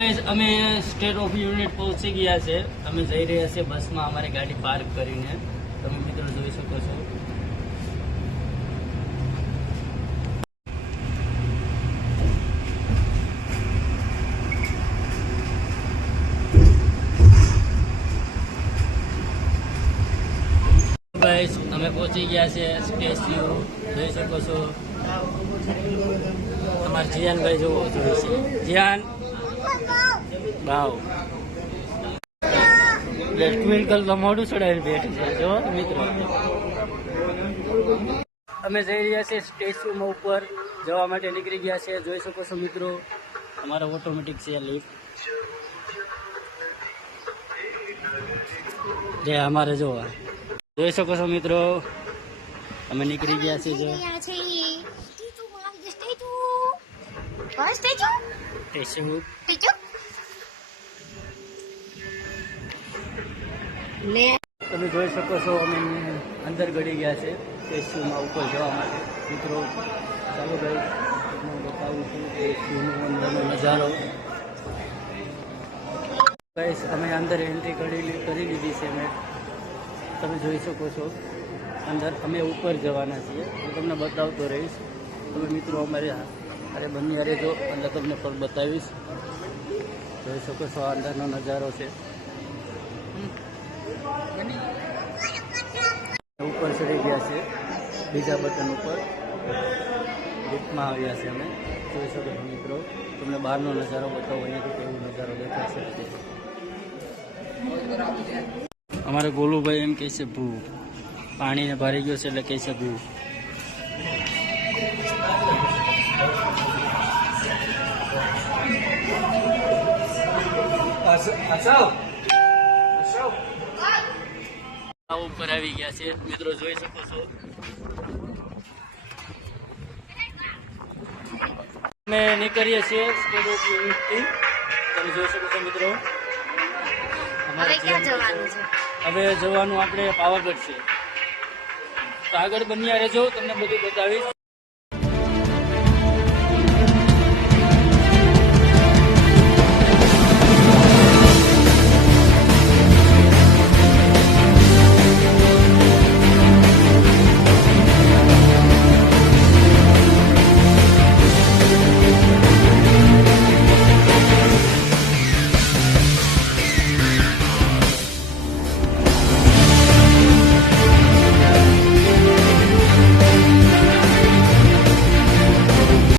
અમે state of unit પહોંચી ગયા છે. અમે જઈ રહ્યા છીએ બસમાં અમારી ગાડી પાર્ક કરીને. તમે મિત્રો જોઈ શકો છો. ગાઈસ અમે પહોંચી ગયા છે સ્ટેચ્યુ. જોઈ શકો છો. અમારા જીયાનભાઈ જોવો જોઈએ છે. જીયાન ભાવ ટ્વિંકલ તો મોઢું ચડાવીને બેઠી છે. જો મિત્રો અમે જઈ રહ્યા છીએ સ્ટેચ્યુમાં ઉપર જવા માટે નીકળી ગયા છે. જોઈ શકો છો મિત્રો અમારો ઓટોમેટિક છે લિફ્ટ જે અમારે જોવા જોઈ શકો છો મિત્રો અમે નીકળી ગયા છીએ. તમે જોઈ શકો છો અમે અંદર ગળી ગયા છે સ્ટેચ્યુમાં ઉપર જવા માટે. મિત્રો ચાલો ભાઈ હું બતાવું છું સ્ટેચ્યુનો અંદરનો નજારો. ગાઈસ અમે અંદર એન્ટ્રી કરી લીધી છે. તમે જોઈ શકો છો અંદર અમે ઉપર જવાના છીએ. હું તમને બતાવતો રહીશ. તમે મિત્રો અમારે અરે બંને અરે જો એટલે તમને પણ બતાવીશ. જોઈ શકો છો આ અંદરનો નજારો છે. ઉપર ચડી ગયા છે બીજા બટન ઉપર લિફ્ટમાં આવ્યા છે અમે. જોઈ શકો છો મિત્રો તમને બહારનો નજારો બતાવો અહીંયાથી કેવો નજારો દેખાશે. અમારે ગોલુભાઈ એમ કહે છે ભૂ પાણીને ભરી ગયો છે એટલે કહે છે ભૂ. ઉપર આવી ગયા છે મિત્રો જોઈ શકો છો. અમે નીકળીએ છીએ સ્ટેટ ઓફ યુનિટથી. તમે જોઈ શકો છો મિત્રો હવે ક્યાં જવાનું છે? હવે જવાનું આપણે પાવાગઢ છે. તો આગળ બન્યા રહેજો તમને બધું બતાવીશ.